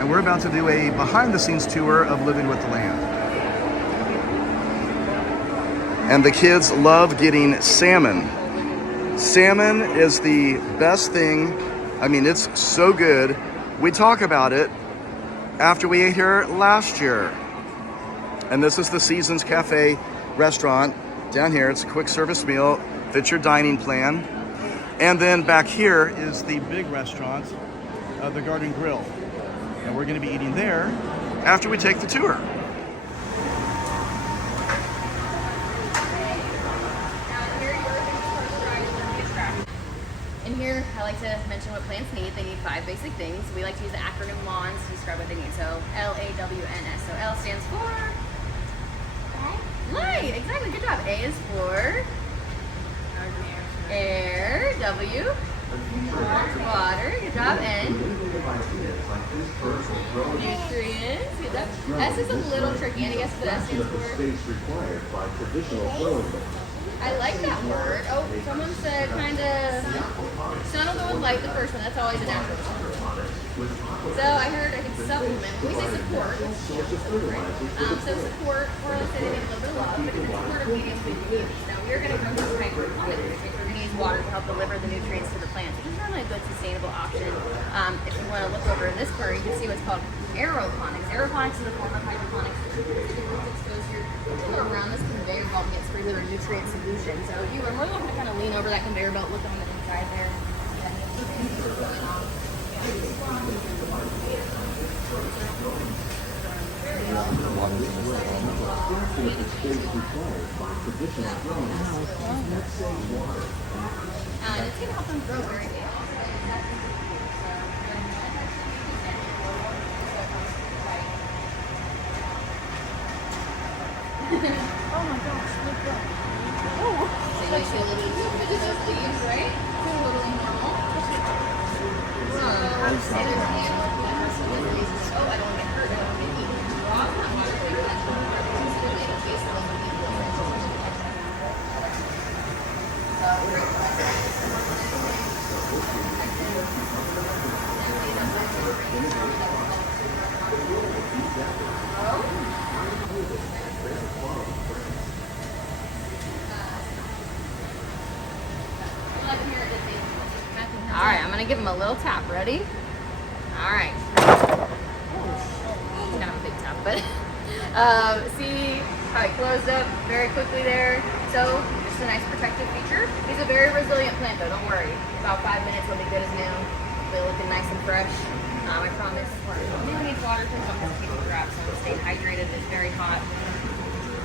and we're about to do a behind-the-scenes tour of Living with the Land. And the kids love getting salmon. Salmon is the best thing. I mean, it's so good. We talk about it after we ate here last year. And this is the Seasons Cafe restaurant down here. It's a quick service meal, fits your dining plan. And then back here is the big restaurant, the Garden Grill. And we're gonna be eating there after we take the tour. In here, I like to mention what plants need. They need 5 basic things. We like to use the acronym LAWNS to describe what they need. So LAWNS. So L stands for light. Exactly. Good job. A is for air. W. Water. Good job. N. Nutrients. Good job. S is a little tricky. Any guess what S stands for? I like that word. Oh, someone said kind of. So I'll go with light, the first one. That's always a natural one. So I heard, I think, supplement. We say support. So support, or let's say they need a little bit of love, but it's support of medium food needs. Now we're going to go through hydroponics, which means we're going to use water to help deliver the nutrients to the plants. Which is really a good sustainable option. If you want to look over in this part, you can see what's called aeroponics. Aeroponics is a form of hydroponics. Expose your around this conveyor belt and get sprayed with a nutrient solution. So you are more than welcome to kind of lean over that conveyor belt, look on the inside there. And it's going to help them grow very good. Oh my gosh, look up. Oh, so you see a little bit of those leaves, right? Totally normal. So, say there's animals that are so that they say, oh, I don't want to get hurt, I don't want to get eaten. Raw, I'm not sure if that's really the case of the people. All right, I'm gonna give him a little tap. Ready? All right. It's kind of a big tap, but see how he closed up very quickly there. So just a nice protective feature. He's a very resilient plant, though. Don't worry. About 5 minutes, he'll be good as new. He'll be looking nice and fresh. I promise. He needs water. Please don't hesitate to grab some. Stay hydrated. It's very hot.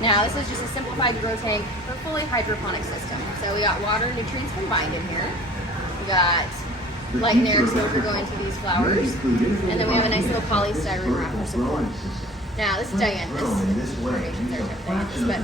Now, this is just a simplified grow tank for a fully hydroponic system. So we got water and nutrients combined in here. We got light and air exposure going to these flowers. And then we have a nice little polystyrene wrap for support. Now, this is dianthus. But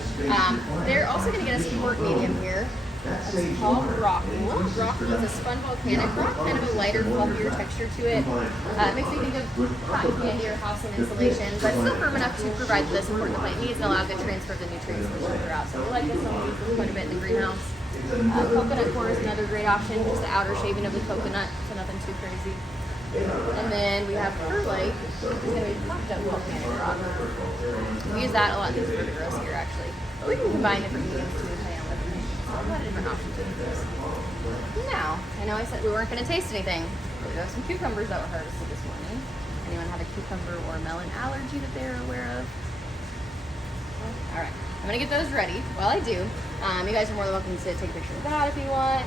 they're also going to get a support medium here. It's called rockwool. Rockwool is a spun volcanic rock, kind of a lighter, fluffier texture to it. It makes me think of cotton candy or house and insulation, but still firm enough to provide the support the plant needs and allow good transfer of the nutrients throughout. So we like this one. We use this quite a bit in the greenhouse. Coconut core is another great option, just the outer shaving of the coconut, so nothing too crazy. And then we have perlite, which is going to be puffed up volcanic rock. We use that a lot in these vertebrates here, actually. But we can combine different mediums to play on with them. So a lot of different options to use. Now, I know I said we weren't going to taste anything. We have some cucumbers that were harvested this morning. Anyone have a cucumber or melon allergy that they're aware of? All right. I'm going to get those ready. While I do, you guys are more than welcome to take a picture of that if you want.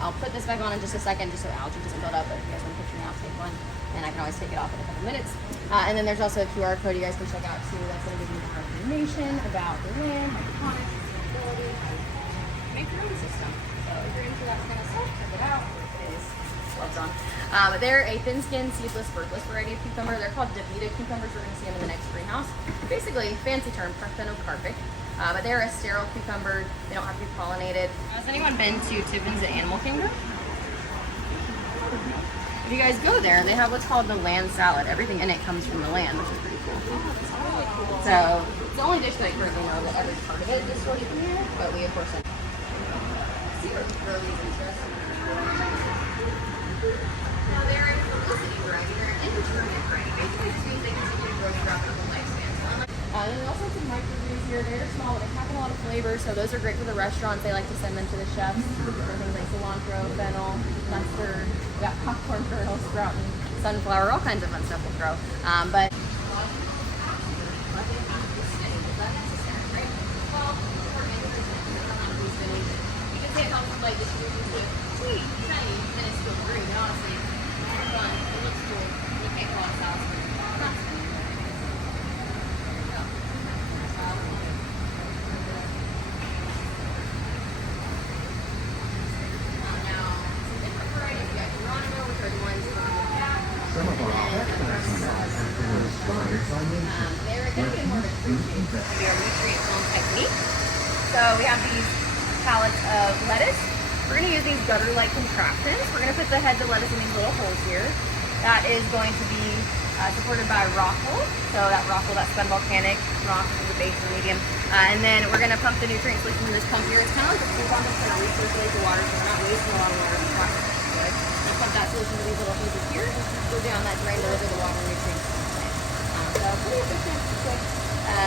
I'll put this back on in just a second just so algae doesn't build up, but if you guys want a picture now, take one. And I can always take it off in a couple minutes. And then there's also a QR code you guys can check out too. That's going to give you more information about the land, hydroponics, sustainability, make your own system. So if you're into that kind of stuff, check it out. It is gloves on. They're a thin-skinned, seedless, birchless variety of cucumber. They're called Davita cucumbers. We're going to see them in the next greenhouse. Basically, fancy term, parthenocarpic. But they're a sterile cucumber. They don't have to be pollinated. Has anyone been to Tibbins at Animal Kingdom? If you guys go there, they have what's called the land salad. Everything in it comes from the land, which is pretty cool. So it's the only dish that I currently know that every part of it is sourced from here. But we, of course, see where grow these interests. Now there is the simplicity variety, they're an indeterminate variety. Basically, just means they continue to grow throughout their whole lifespan. So and then we also have some microgreens here. They're small, but they pack a lot of flavor, so those are great for the restaurants. They like to send them to the chefs for things like cilantro, fennel, mustard. We got popcorn kernels, sprouting, sunflower, all kinds of fun stuff will grow. But it helps like this sweet, shiny, minuscule green. Honestly, it's fun. It looks cool. You can't go on sauce. Now, some different varieties. We got Geronimo, which are the ones that we look at. Some of our they're definitely more of a fruit shape. They are nutrient film technique. So we have these pallets of lettuce. We're going to use these gutter-like contraptions. We're going to put the heads of lettuce in these little holes here. That is going to be supported by rockwool. So that rockwool, that spun volcanic rock is the base or medium. And then we're going to pump the nutrient solution in this pump here. It's kind of like a pool pump that's going to recirculate the water, so we're not wasting a lot of water in the process. Good. We'll pump that solution to these little hoses here. Go down that drain, deliver the water and nutrients. So pretty efficient, quick.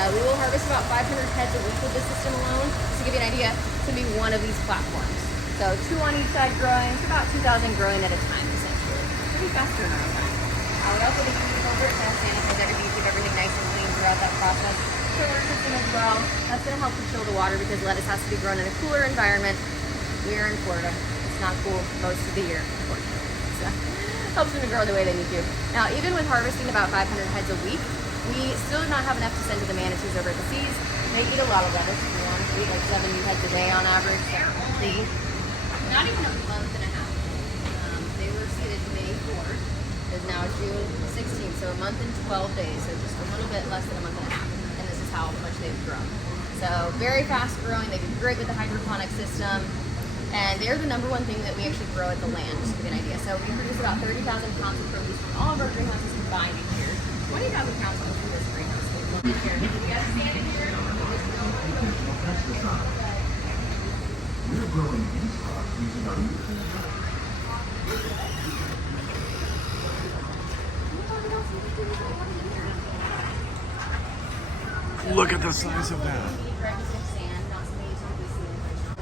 We will harvest about 500 heads a week with this system alone. Just to give you an idea, it's going to be one of these platforms. So 2 on each side growing, it's about 2,000 growing at a time, essentially. Pretty fast turnaround time. We also need to use filter and sanitize everything, keep everything nice and clean throughout that process. Chiller system as well. That's going to help to chill the water because lettuce has to be grown in a cooler environment. We are in Florida. It's not cool most of the year, unfortunately. So helps them to grow the way they need to. Now, even with harvesting about 500 heads a week, we still do not have enough to send to the manatees over at the seas. They eat a lot of lettuce. To be honest, they eat like 70 heads a day on average. Not even a month and a half. They were seeded May 4th. It's now June 16th, so a month and 12 days. So just a little bit less than a month and a half. And this is how much they've grown. So very fast growing. They do great with the hydroponic system. And they're the #1 thing that we actually grow at the land, just to give you an idea. So we produce about 30,000 pounds of produce from all of our greenhouses combined each year. 20,000 pounds comes from this greenhouse. You guys stand in here. We're growing beanstalk using our Look at the size of that.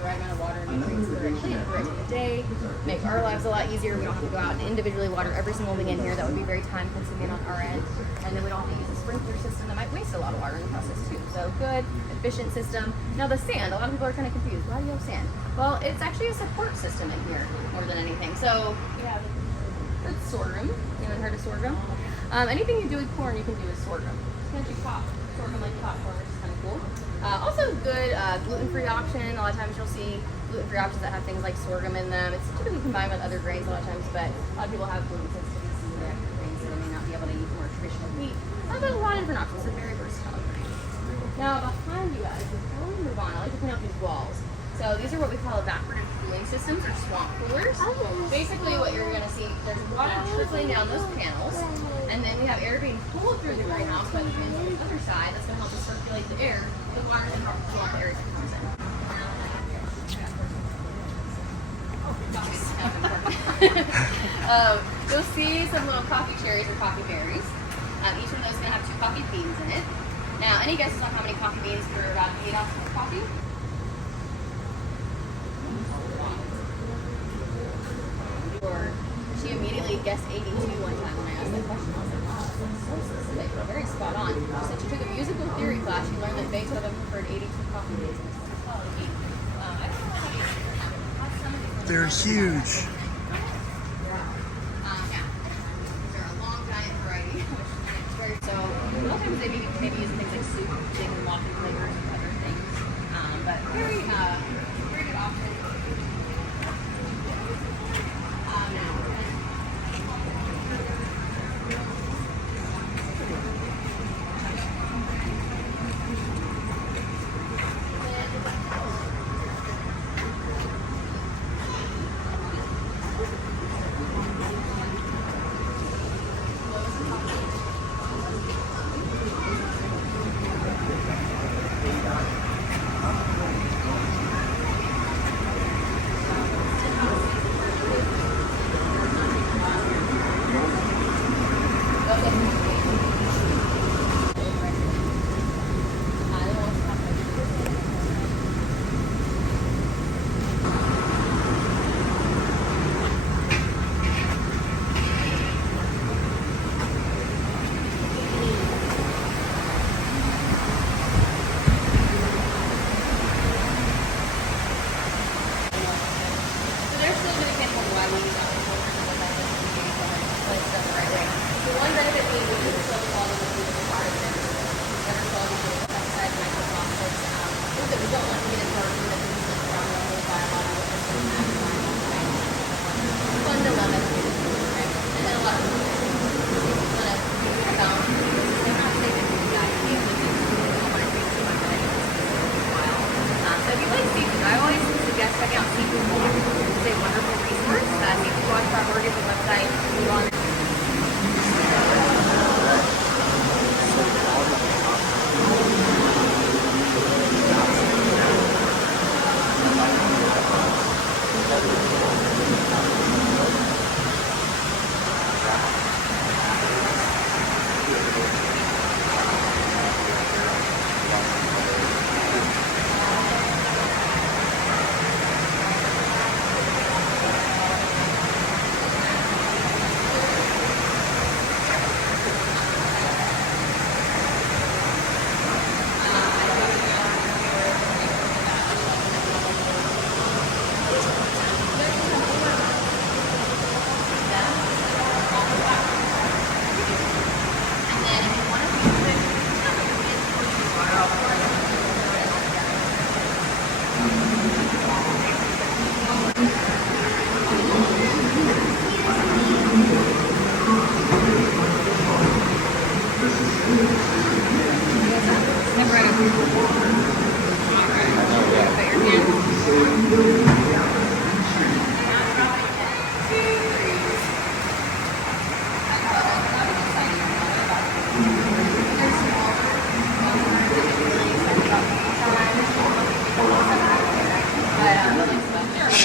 Right amount of water and nutrients for the plant throughout the day, make our lives a lot easier. We don't have to go out and individually water every single thing in here. That would be very time consuming on our end. And then we don't have to use a sprinkler system that might waste a lot of water in the process too. So good, efficient system. Now the sand, a lot of people are kind of confused. Why do you have sand? Well, it's actually a support system in here more than anything. So we have it's sorghum. Anyone heard of sorghum? Anything you do with corn, you can do with sorghum. Essentially pop sorghum like popcorn, which is kind of cool. Also good gluten-free option. A lot of times you'll see gluten-free options that have things like sorghum in them. It's typically combined with other grains a lot of times, but a lot of people have gluten sensitivity to their grains, so they may not be able to eat more traditional wheat. But a lot of different options, so very versatile grain. Now behind you guys, before we move on, I like to point out these walls. So these are what we call evaporative cooling systems or swamp coolers. Basically what you're going to see, there's water trickling down those panels, and then we have air being pulled through the greenhouse by the fans on the other side. That's going to help us circulate the air. The water can help cool off the areas it comes in. You'll see some little coffee cherries or coffee berries. Each one of those is going to have 2 coffee beans in it. Now, any guesses on how many coffee beans for about 8 ounces of coffee? She immediately guessed 82 one time when I asked that question. I was like, wow, that's so specific, but very spot on. She said she took a musical theory class. She learned that Beethoven preferred 82 coffee beans. They're huge. These are a long giant variety. So a lot of times they maybe use things like soup, they can walk in flavors and other things. But very good option.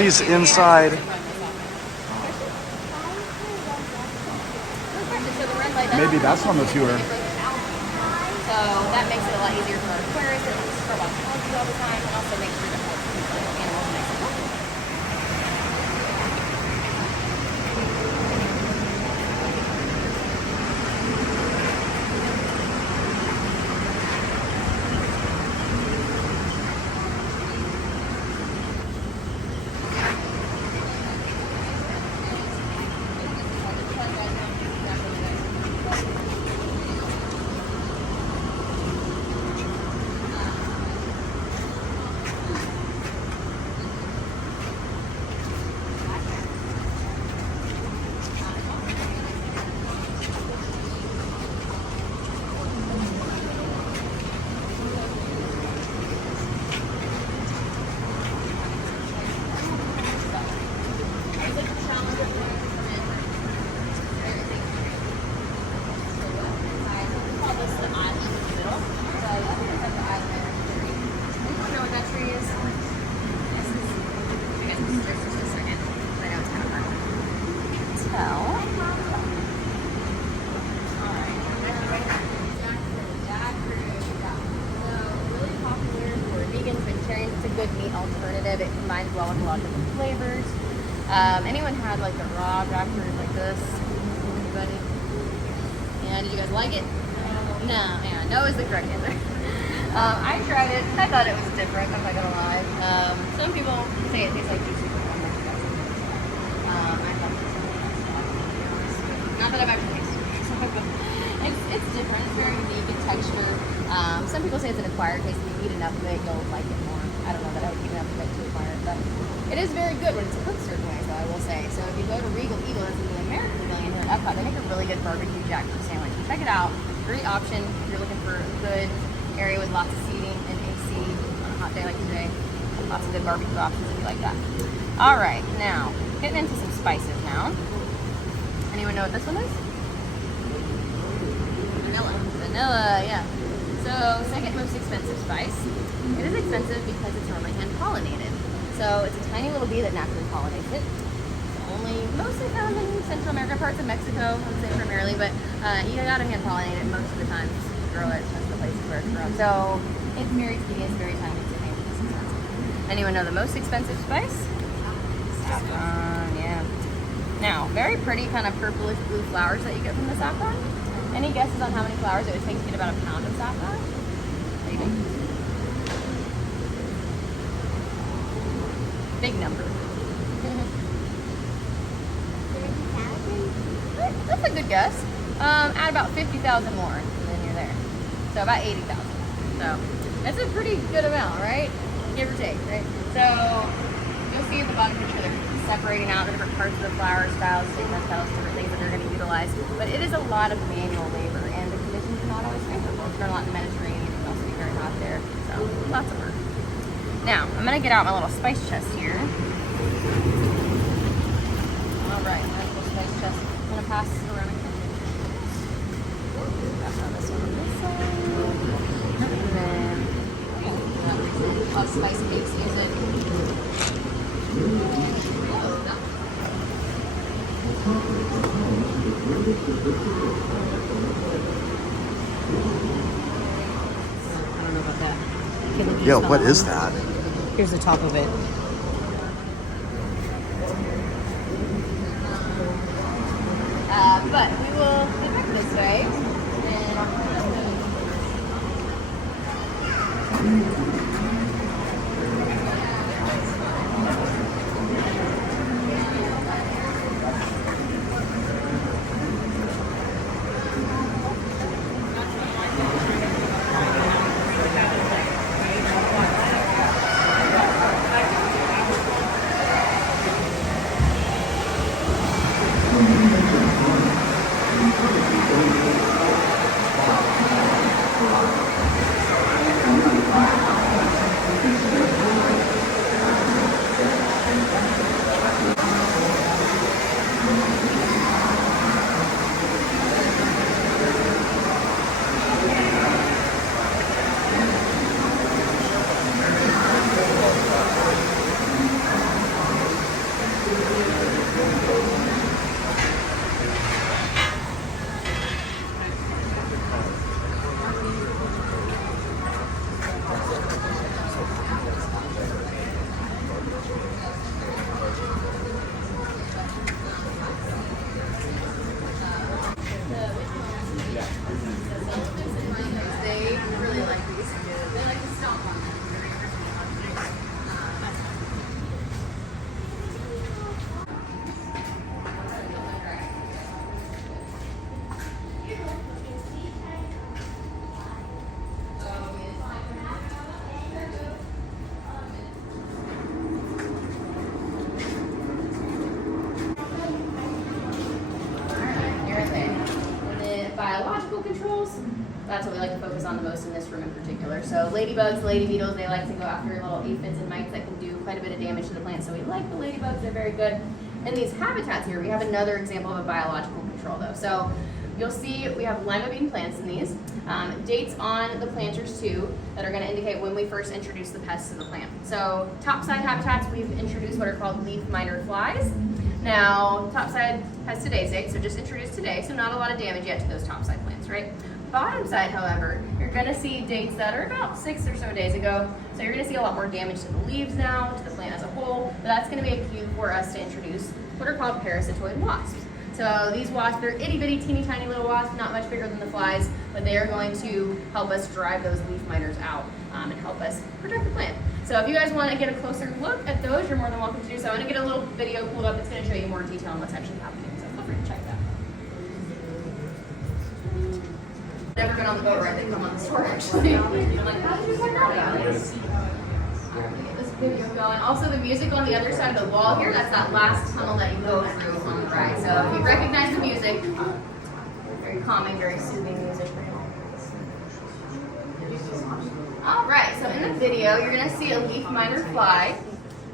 She's inside. Maybe that's on the tour. So that makes it a lot easier for our tourists and for watch houses all the time, and also make sure that the animals are nice and healthy. Good meat alternative. It combines well with a lot of different flavors. Anyone had like the raw drafters like this? Anybody? Yeah, did you guys like it? No. Yeah, no is the correct answer. I tried it. I thought it was different. I'm not gonna lie. Some people say it tastes like juicy. I thought it was not that I've actually tasted it. It's different. It's very unique in texture. Some people say it's an acquired taste. If you eat enough of it, you'll like it more. I don't know that I would eat enough of it to acquire it, but it is very good when it's cooked certain ways, though, I will say. So if you go to Regal Eagle, that's in the American Pavilion here at Epcot, they make a really good barbecue jackfruit sandwich. So check it out. Great option if you're looking for a good area with lots of seating and AC on a hot day like today. Lots of good barbecue options if you like that. All right, now getting into some spices now. Anyone know what this one is? Vanilla. Vanilla, yeah. So, second most expensive spice. It is expensive because it's normally hand pollinated. So it's a tiny little bee that naturally pollinates it. It's only mostly found in Central American parts of Mexico, I would say primarily, but you gotta hand pollinate it most of the time. Just grow it, that's the places where it's grown. So it's very tedious, very time consuming, it's expensive. Anyone know the most expensive spice? Saffron, yeah. Now, very pretty kind of purplish blue flowers that you get from the saffron. Any guesses on how many flowers it would take to get about a pound of saffron? What do you think? Big number. 30,000? That's a good guess. Add about 50,000 more, and then you're there. So about 80,000. So that's a pretty good amount, right? Give or take, right? So you'll see at the bottom picture they're separating out the different parts of the flower styles, stigma styles, different things that they're going to utilize. But it is a lot of manual labor, and the conditions are not always favorable. It's been a lot in the Mediterranean. It can also be very hot there. So lots of work. Now, I'm going to get out my little spice chest here. All right, my little spice chest. I'm going to pass this around again. Pass on this one on this side. And then, I'll spice cakes music. I don't know about that. Yeah, what is that? Here's the top of it. But we will get back this way. And they really like these. They like to stomp on them. Biological controls, that's what we like to focus on the most in this room in particular. So ladybugs, lady beetles, they like to go after little aphids and mites that can do quite a bit of damage to the plant. So we like the ladybugs, they're very good. In these habitats here, we have another example of a biological control though. So you'll see we have lima bean plants in these. Dates on the planters too that are going to indicate when we first introduced the pests to the plant. So topside habitats, we've introduced what are called leaf miter flies. Now, topside has today's date, so just introduced today, so not a lot of damage yet to those topside plants, right? Bottom side, however, you're gonna see dates that are about 6 or so days ago, so you're gonna see a lot more damage to the leaves now, to the plant as a whole, but that's gonna be a cue for us to introduce what are called parasitoid wasps. So these wasps, they're itty bitty, teeny tiny little wasps, not much bigger than the flies, but they are going to help us drive those leaf miters out and help us protect the plant. So if you guys want to get a closer look at those, you're more than welcome to do so. I'm going to get a little video pulled up that's going to show you more detail on what's actually happening. So feel free to check that. Never been on the boat ride, they come on the tour actually. I'm like, how did you find that out? I'm gonna get this video going. Also the music on the other side of the wall here, that's that last tunnel that you go through on the ride. So if you recognize the music, very calming, very soothing music. Alright, so in the video, you're going to see a leaf miter fly.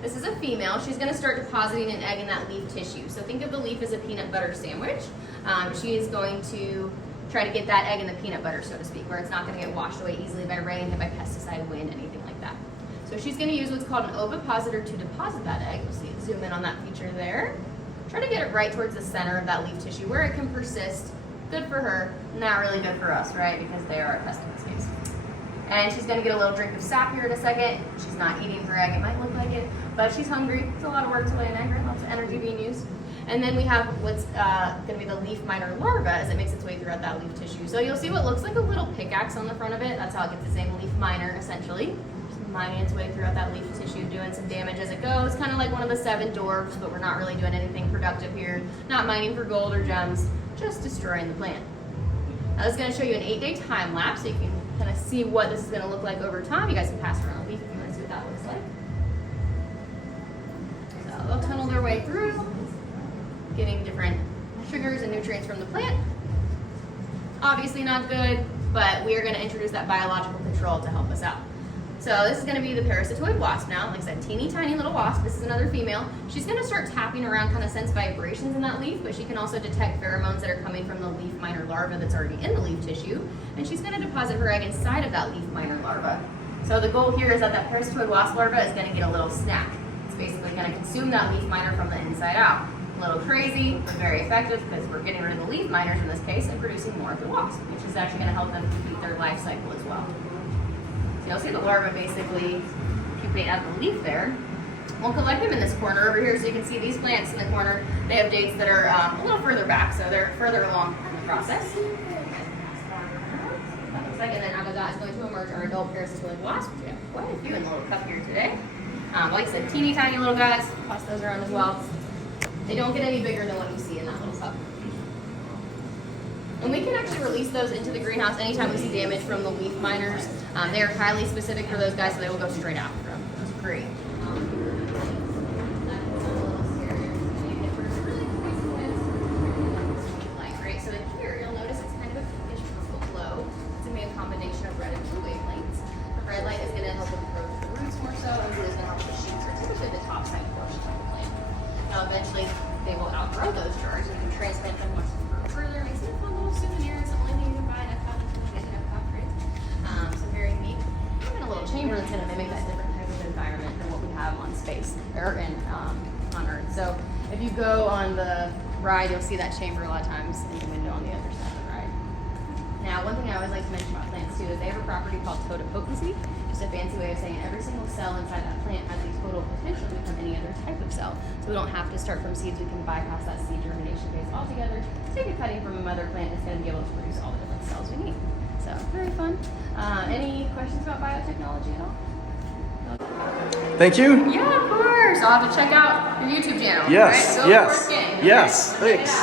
This is a female. She's going to start depositing an egg in that leaf tissue. So think of the leaf as a peanut butter sandwich. She is going to try to get that egg in the peanut butter, so to speak, where it's not going to get washed away easily by rain, by pesticide, wind, anything like that. So she's going to use what's called an ovipositor to deposit that egg. You'll see it zoom in on that feature there. Try to get it right towards the center of that leaf tissue where it can persist. Good for her, not really good for us, right? Because they are a pest in this case. And she's going to get a little drink of sap here in a second. She's not eating her egg. It might look like it, but she's hungry. It's a lot of work to lay an egg, right? Lots of energy being used. And then we have what's going to be the leaf miter larva as it makes its way throughout that leaf tissue. So you'll see what looks like a little pickaxe on the front of it. That's how it gets its name, leaf miner, essentially. Just mining its way throughout that leaf tissue, doing some damage as it goes. Kind of like one of the 7 dwarfs, but we're not really doing anything productive here. Not mining for gold or gems, just destroying the plant. I was going to show you an 8-day time lapse so you can kind of see what this is going to look like over time. You guys can pass around a leaf if you want to see what that looks like. So they'll tunnel their way through, getting different sugars and nutrients from the plant. Obviously not good, but we are going to introduce that biological control to help us out. So this is going to be the parasitoid wasp now. Like I said, teeny tiny little wasp. This is another female. She's going to start tapping around, kind of sense vibrations in that leaf, but she can also detect pheromones that are coming from the leaf miner larva that's already in the leaf tissue. And she's going to deposit her egg inside of that leaf miner larva. So the goal here is that that parasitoid wasp larva is going to get a little snack. It's basically going to consume that leaf miner from the inside out. A little crazy, but very effective because we're getting rid of the leaf miners in this case and producing more of the wasp, which is actually going to help them complete their life cycle as well. You'll see the larva basically pupate out the leaf there. We'll collect them in this corner over here so you can see these plants in the corner. They have dates that are a little further back, so they're further along in the process. That looks like, and then out of that is going to emerge our adult parasitoid wasp. We have quite a few in the little cup here today. Like I said, teeny tiny little guys. Toss those around as well. They don't get any bigger than what you see in that little cup. And we can actually release those into the greenhouse anytime we see damage from the leaf miners. They are highly specific for those guys, so they will go straight after them. That's great. Right, so here you'll notice it's kind of a pinkish purple glow. It's going to be a combination of red and blue wavelengths. The red light is going to help with the growth of the roots more so, and blue is going to help with the shoots, or typically the top side portion of the plant. Now eventually they will outgrow those jars and you can transplant them much further. Makes it a fun little souvenir. It's the only thing you can buy in Epcot until you get to Epcot, right? So very neat. Even a little chamber that's going to mimic that different type of environment than what we have on space or on Earth. So if you go on the ride, you'll see that chamber a lot of times in the window on the other side of the ride. Now, one thing I always like to mention about plants too is they have a property called totipotency. Just a fancy way of saying every single cell inside that plant has the total potential to become any other type of cell. So we don't have to start from seeds. We can bypass that seed germination phase altogether. Take a cutting from a mother plant, it's going to be able to produce all the different cells we need. So very fun. Any questions about biotechnology at all? Thank you. Yeah, of course. I'll have to check out your YouTube channel. Yes, right? yes, yes. Thanks.